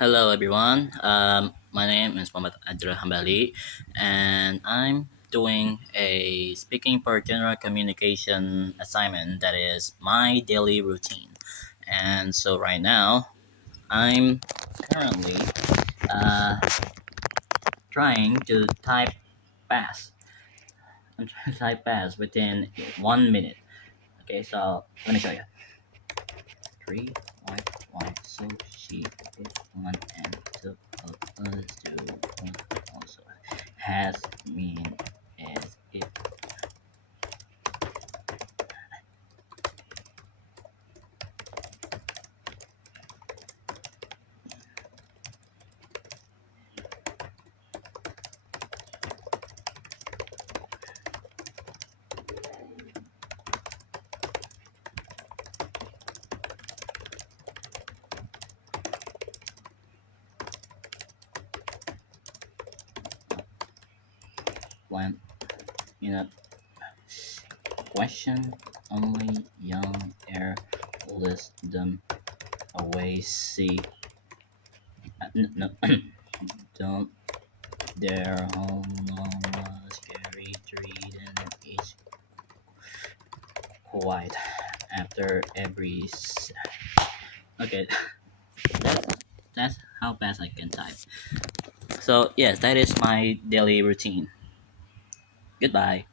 Hello everyone. My name is Muhammad Adra Hambali, and I'm doing a speaking for general communication assignment that is my daily routine. And so right now, I'm currently uh, trying to type fast. I'm trying to type fast within 1 minute. Okay, so let me show you. Three white, so she put one and took us to one also has mean as if one in a question only young air list them away see no don't their home long was scary to read and it's quiet after every okay. That's how fast I can type. So yes, that is my daily routine. Goodbye.